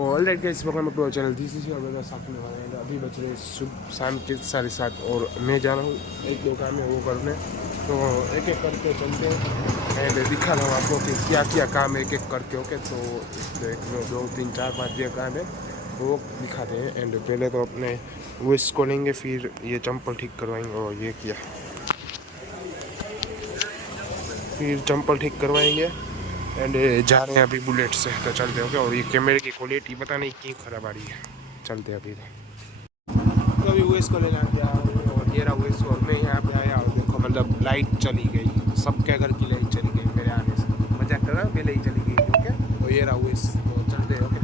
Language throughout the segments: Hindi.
Alright guys, welcome to our channel. This is your brother Saqib वाला। अभी बज रहे सुबह शाम के 7:30 और मैं जा रहा हूँ एक दो काम है वो करने। तो एक एक करके चलते हैं एंड दिखा रहा हूँ आपको कि क्या क्या काम है एक एक करके। ओके, तो एक 2 3 4 5 जो काम है वो दिखाते हैं। एंड पहले तो अपने वेस्ट को लेंगे, फिर ये चंपल ठीक करवाएंगे और ये किया, फिर चंपल ठीक करवाएंगे एंड जा रहे हैं अभी बुलेट से। तो चलते हो क्या। और ये कैमरे की क्वालिटी पता नहीं क्यों ख़राब आ रही है। चलते अभी तो अभी वेस को लेना गया और ये रहा वेस। और मैं यहाँ पे आया और देखो मतलब लाइट चली गई, सबके घर की लाइट चली गई मेरे आने से। मजाक कर रहा हूँ, पहले ही चली गई। ओके, तो ये रहा वेस। तो चलते हैं। ओके,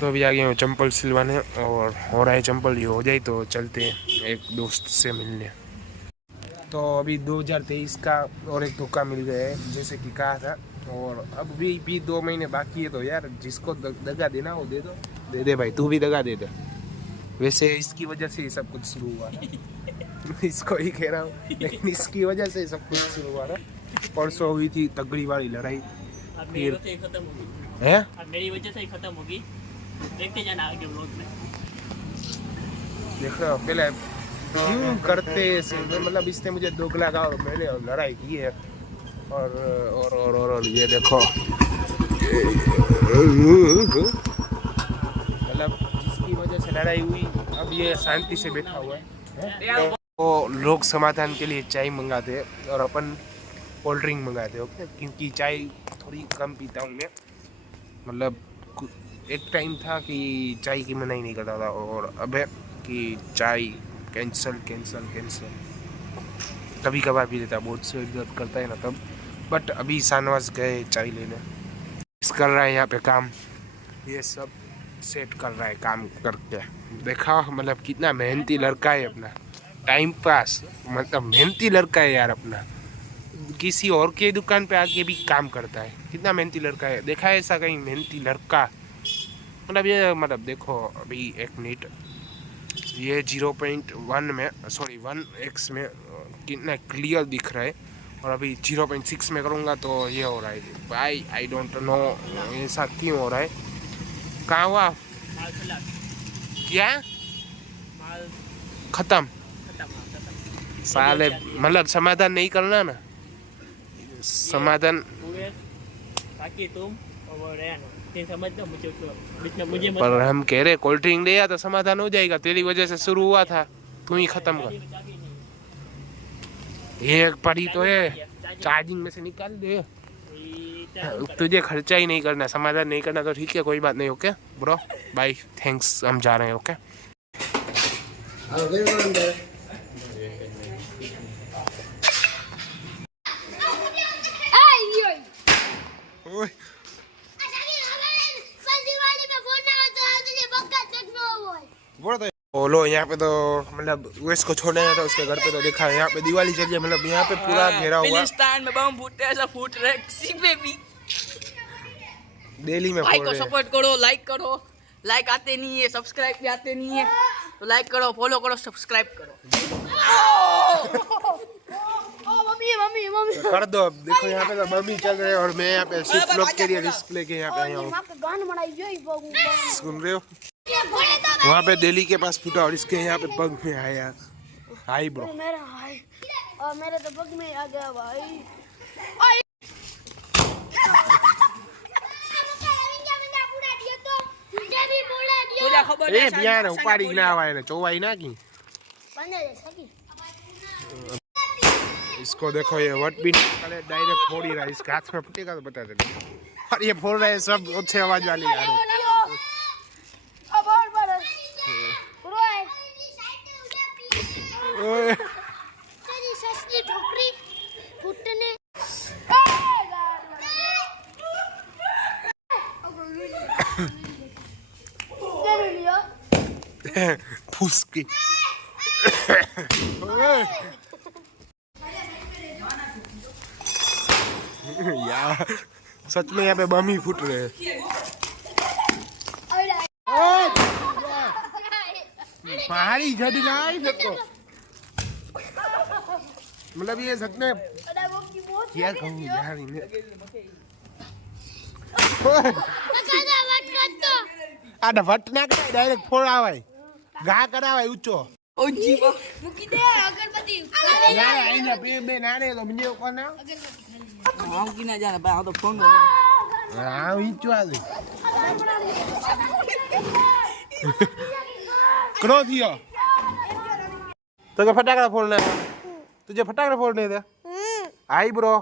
तो अभी आ गए हूँ चंपल सिलवाने और हो रहा है चंपल। ये हो जाए तो चलते हैं एक दोस्त से मिलने। तो अभी 2023 का और एक धोखा मिल गया है जैसे कि कहा था। और अब भी 2 महीने बाकी है। तो यार जिसको दगा देना वो दे दो, दे दे भाई, तू भी दगा दे दे। वैसे इसकी वजह से ये सब कुछ शुरू हुआ था। इसको ही कह रहा हूँ, लेकिन इसकी वजह से सब कुछ शुरू हुआ था। परसों हुई थी तगड़ी वाली लड़ाई, मेरी वजह से खत्म होगी है। मेरी वजह से ही खत्म होगी। देखते जाना आगे ब्लॉग में। देख रहे हो पहले क्यों करते मतलब इसने मुझे दोगला कहा और मैंने लड़ाई की है। और ये देखो मतलब जिसकी वजह से लड़ाई हुई अब ये शांति से बैठा हुआ है। तो लोग समाधान के लिए चाय मंगाते हैं और अपन कोल्ड ड्रिंक मंगाते हैं। ओके, क्योंकि चाय थोड़ी कम पीता हूँ मैं। मतलब एक टाइम था कि चाय की मनाही नहीं करता था और अब है कि चाय कैंसल। कभी कभार भी देता, बहुत से दर्द करता है ना तब। बट अभी शाहनवाज गए चाय लेने, इस कर रहा है यहाँ पे काम, ये सब सेट कर रहा है काम करके। देखा मतलब कितना मेहनती लड़का है अपना। टाइम पास मतलब मेहनती लड़का है यार अपना। किसी और के दुकान पे आके भी काम करता है, कितना मेहनती लड़का है। देखा है ऐसा कहीं मेहनती लड़का? मतलब ये मतलब देखो अभी 1 मिनट, ये 0.1 में सॉरी 1x में कितना क्लियर दिख रहा है। और अभी 0.6 में करूँगा तो ये हो रहा है भाई। आई डोंट नो ऐसा क्यों हो रहा है। कहाँ हुआ क्या? खत्म साले, मतलब समाधान नहीं करना ना, समाधान। बाकी तुम और समझना मुझे पर हम कह रहे कोल्ड ड्रिंक ले आ तो समाधान हो जाएगा। तेरी वजह से शुरू हुआ था, तू ही खत्म कर। ये पड़ी तो है, चार्जिंग में से निकाल दे। तुझे खर्चा ही नहीं करना, समाधान नहीं करना तो ठीक है, कोई बात नहीं। ओके ब्रो, बाय, थैंक्स, हम जा रहे हैं। ओके बोलो। यहाँ पे तो मतलब वेस्ट को छोड़ने था उसके घर पे, तो देखा है यहाँ पे दिवाली चल रही है। मतलब यहाँ पे पूरा घेरा हुआ। फिलिस्तीन में बम फूटते ऐसा फूट रहे किसी पे भी। दिल्ली में भाई को सपोर्ट करो, लाइक करो। लाइक आते नहीं है, सब्सक्राइब भी आते नहीं है, तो लाइक करो, फॉलो करो, सब्सक्राइब करो। तो कर दो। अब देखो यहाँ पे तो बम ही चल रहे हैं और मैं यहाँ पे सिर्फ लोग के लिए रिस्क लेके यहाँ पे आया हूँ। सुन रहे हो, वहाँ पे दिल्ली के पास फूटा और इसके यहाँ पे पग में आया। हाई ब्रो, मेरे तो पग में आ गया भाई। ए बियान उपाड़ी ना आवा है, चौवाई ना की। इसको देखो ये वट भी निकले डायरेक्ट फोड़ ही रहा है। इसके हाथ में फटेगा तो बता देना। और ये फोड़ रहे हैं सब अच्छे आवाज वाली आ रही। फुसकी यार सच में यहाँ पे बम ही फूट रहे हैं। पहाड़ी झड़ जाए सबको। मतलब ये सच में क्या कहूँ यार इन्हें। આને વટ ના કરાય ડાયરેક્ટ ફોડાવાય ઘા કરાવાય ઊંચો ઓ જીવા મૂકી દે અગરબત્તી ના આઈને બે નાને તો મને કોને આમ કી ના જાને ભાઈ આ તો ફોન હા ઊંચો આવી करो दिया तो क्या फटाकड़ा फोड़ना है तुझे फटाकड़ा फोड़ने थे आई ब्रो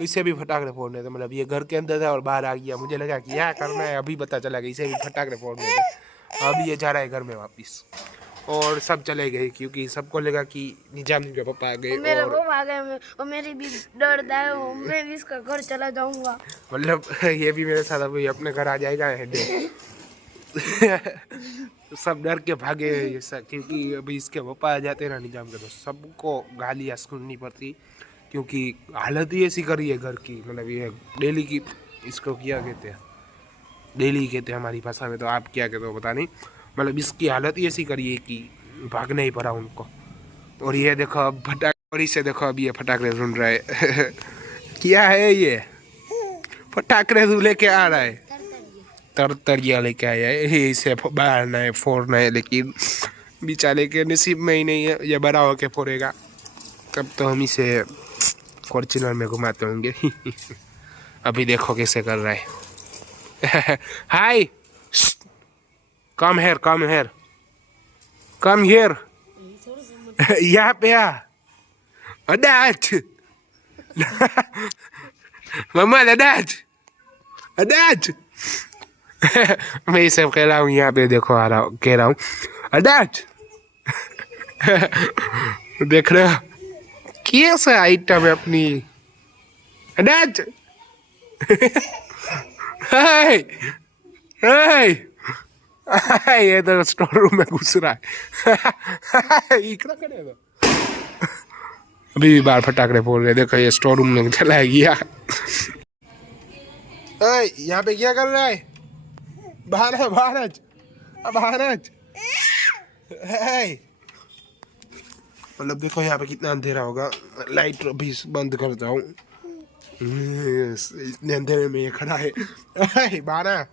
इसे भी फटाकड़े फोड़ने थे मतलब ये घर के अंदर था और बाहर आ गया मुझे लगा कि क्या करना है अभी पता चला कि इसे भी फटाकड़े फोड़ने थे अभी ये जा रहा है घर में वापस और सब चले गए क्योंकि सबको लगा कि निजाम के पापा आ गए मेरे वो आ गए और मेरी भी डर था मैं भी इसका घर चला जाऊंगा मतलब ये भी मेरे साथ अभी अपने घर आ जाएगा सब डर के भागे ऐसा क्योंकि अभी इसके पापा आ जाते हैं ना निजाम के तो सबको गालियाँ सुननी पड़ती क्योंकि हालत ही ऐसी करी है घर की मतलब ये डेली की इसको क्या कहते हैं डेली कहते हैं हमारी भाषा में तो आप क्या कहते हो पता नहीं मतलब इसकी हालत ही ऐसी करी है कि भागना ही पड़ा उनको और ये देखो अब और इसे देखो अब ये फटाकड़े ढूंढ रहा है क्या है ये फटाकड़े लेके आ रहा है तरतरिया लेके आया है इसे बाहरना है फोड़ना है लेकिन बेचारे के नसीब में ही नहीं है ये बड़ा होके फोड़ेगा तब तो हम इसे फॉर्च्यूनर में घुमाते होंगे अभी देखो कैसे कर रहा है हाय कम हेयर यहाँ पे आ अदाज मम्मा अदाज मैं इसे कह रहा हूँ यहाँ पे देखो आ रहा हूँ कह रहा हूँ अदाज देख रहे हो कैसा आइटम है अपनी अदाज ये तो स्टोर रूम में घुस रहा है इकड़ा करेगा अभी भी बाहर फटाकड़े फोड़ रहे देखो ये स्टोर रूम में चला गया यहाँ पे क्या कर रहा है बाहर मतलब देखो यहाँ पे कितना अंधेरा होगा लाइट भी बंद करता हूँ इतने अंधेरे में ये खड़ा है बारह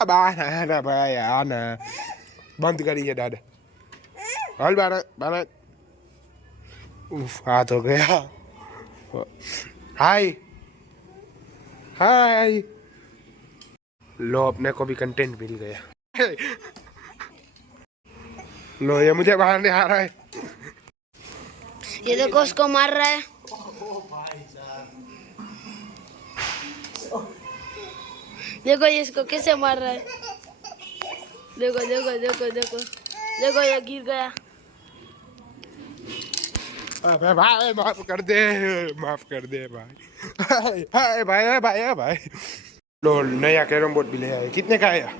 अब आना भाई आना बंद करिए दादा हल बारह हाथ हो गया हाय लो अपने को भी कंटेंट मिल गया लो ये मुझे बाहर नहीं आ रहा है ये देखो उसको मार रहा है देखो ये इसको कैसे मार रहा है देखो ये गिर गया भाई माफ कर दे भाई लो नया कैरम बोर्ड भी ले आए कितने का आया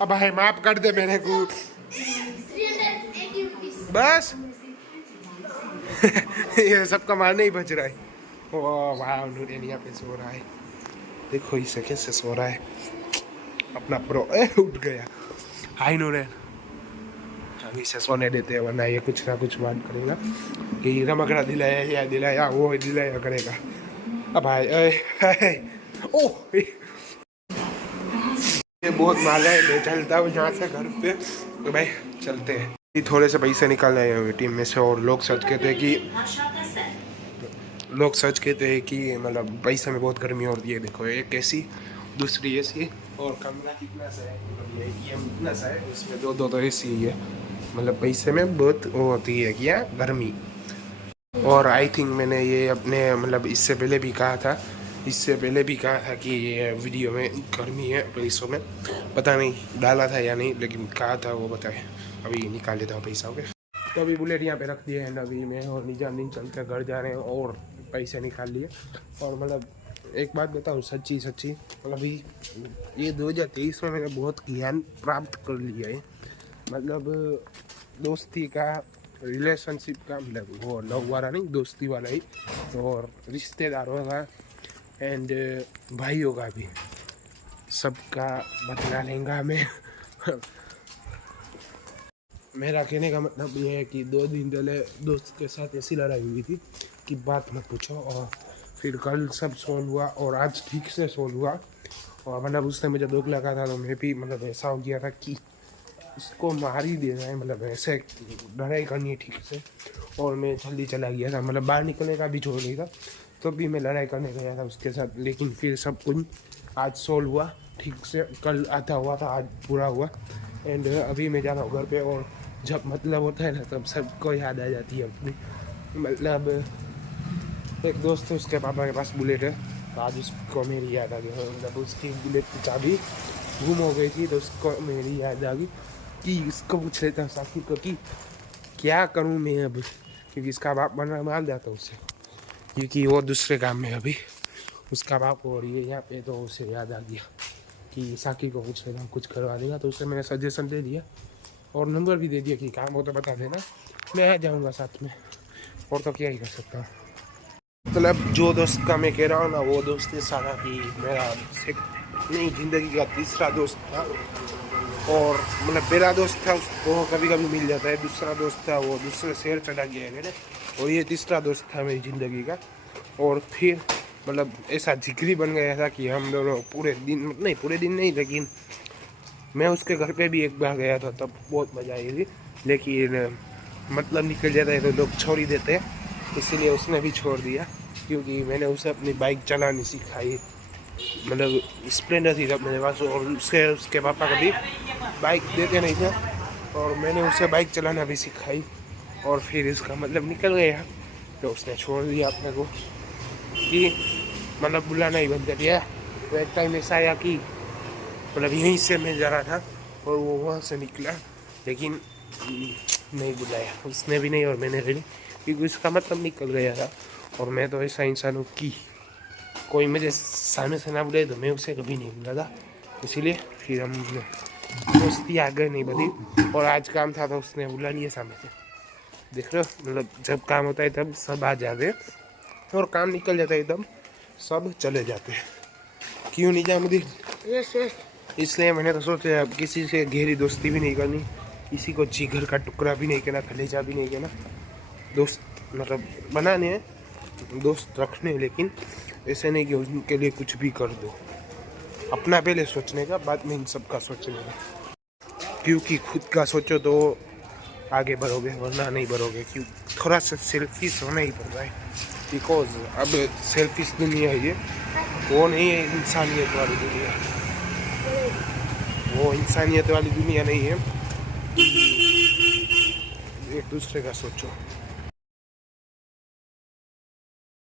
अब भाई माफ कर दे मेरे को बस ये सबका मारने ही बच रहा है ओ वाह नूरियन यहाँ पे सो रहा है देखो इसे कैसे सो रहा है अपना प्रो उठ गया हाय नूरियन अभी इसे सोने देते हैं वरना ये कुछ ना कुछ बात करेगा कि रमकड़ा दिलाया वो दिलाया करेगा अब भाई ओ ये बहुत माला है मैं चलता हूँ यहाँ से घर पे तो भाई चलते हैं थोड़े से पैसे निकालने आए हुए टीम में से और लोग सच कहते हैं कि मतलब पैसे में बहुत गर्मी होती है देखो एक एसी दूसरी एसी और कमरा कितना सा है मतलब ये इतना सा है उसमें दो तो एसी ही है मतलब पैसे में बहुत वो होती है क्या गर्मी और आई थिंक मैंने ये अपने मतलब इससे पहले भी कहा था कि ये वीडियो में गर्मी है पैसों में पता नहीं डाला था या नहीं लेकिन कहा था वो बताए अभी निकाल लेता हूँ पैसा ओके तो अभी बुलेट यहाँ पे रख दिए हैं नवी में और निजामुद्दीन चलते घर जा रहे हैं और पैसे निकाल लिए और मतलब एक बात बताऊँ सच्ची मतलब अभी ये 2023 में मैंने बहुत ज्ञान प्राप्त कर लिया है मतलब दोस्ती का रिलेशनशिप का मतलब वो लव वाला नहीं दोस्ती वाला ही और रिश्तेदारों का एंड भाइयों का भी सबका बदला लेंगा मैं मेरा कहने का मतलब ये है कि 2 दिन पहले दोस्त के साथ ऐसी लड़ाई हुई थी कि बात मत पूछो और फिर कल सब सोल्व हुआ और आज ठीक से सोल्व हुआ और मतलब उसने मुझे दुख लगा था, तो मैं भी मतलब ऐसा हो गया था कि इसको मार ही देना है, मतलब ऐसे लड़ाई करनी है ठीक से। और मैं जल्दी चला गया था, मतलब बाहर निकलने का भी छोड़ नहीं था, तो भी मैं लड़ाई करने गया था उसके साथ। लेकिन फिर सब कुछ आज सोल्व हुआ ठीक से, कल आधा हुआ था, आज पूरा हुआ। एंड अभी मैं जा रहा हूँ घर पे। और जब मतलब होता है ना, तब सबको याद आ जाती है अपनी। मतलब एक दोस्त है, उसके पापा के पास बुलेट है, तो आज उसको मेरी याद आ गई। मतलब उसकी बुलेट की चाबी गुम हो गई थी, तो उसको मेरी याद आ गई कि इसको पूछ लेता हूँ साकिब को कि क्या करूँ मैं अब, क्योंकि इसका बाप बना मार जाता उससे, क्योंकि वो दूसरे काम में अभी उसका बाप। और ये यहाँ पे तो उसे याद आ गया कि साकिब को पूछ लेता हूँ, कुछ करवा देगा। तो उसे मैंने सजेशन दे दिया और नंबर भी दे दिया कि काम हो तो बता देना, मैं आ जाऊँगा साथ में। और तो क्या ही कर सकता हूँ। मतलब जो दोस्त का मैं कह रहा हूँ ना, वो दोस्त है सारा कि मेरा नहीं ज़िंदगी का तीसरा दोस्त था। और मतलब पहला दोस्त था वो कभी कभी मिल जाता है, दूसरा दोस्त था वो दूसरे शहर चला गया है मेरे, और ये तीसरा दोस्त था मेरी ज़िंदगी का। और फिर मतलब ऐसा जिगरी बन गया था कि हम दोनों पूरे दिन नहीं, लेकिन मैं उसके घर पे भी एक बार गया था, तब बहुत मज़ा आई थी। लेकिन मतलब निकल जाता है तो लोग छोड़ ही देते हैं, इसीलिए उसने भी छोड़ दिया। क्योंकि मैंने उसे अपनी बाइक चलानी सिखाई, मतलब स्प्लेंडर थी तब मेरे पास, और उसके पापा कभी बाइक देते नहीं थे, और मैंने उसे बाइक चलाना भी सिखाई। और फिर इसका मतलब निकल गया, तो उसने छोड़ दिया अपने को कि मतलब बुलाना ही बंद कर दिया। तो एक टाइम ऐसा आया कि मतलब यहीं से मैं जा रहा था और वो वहाँ से निकला, लेकिन नहीं बुलाया उसने भी नहीं और मैंने भी नहीं, क्योंकि उसका मतलब निकल गया था। और मैं तो ऐसा इंसान हूँ कि कोई मुझे सामने से ना बुलाए तो मैं उसे कभी नहीं बुलाता, इसीलिए फिर हम दोस्ती आगे नहीं बढ़ी। और आज काम था तो उसने बुला लिया सामने से। देख रहे हो, मतलब जब काम होता है तब सब आ जाते हैं, और काम निकल जाता है तब सब चले जाते हैं। क्यों नहीं जा मुझे, इसलिए मैंने तो सोचा अब किसी से गहरी दोस्ती भी नहीं करनी, किसी को जिगर का टुकड़ा भी नहीं करना, कलेजा भी नहीं करना। दोस्त मतलब बनाने हैं, दोस्त रखने, लेकिन ऐसे नहीं कि उनके लिए कुछ भी कर दो। अपना पहले सोचने का, बाद में इन सब का सोचने का। क्योंकि खुद का सोचो तो आगे बढ़ोगे, वरना नहीं बढ़ोगे। क्यों थोड़ा सा सेल्फिश होना ही पड़ रहा है, बिकॉज अब सेल्फिश दुनिया है ये, वो नहीं है इंसानियत वाली दुनिया। वो इंसानियत वाली दुनिया नहीं है, एक दूसरे का सोचो।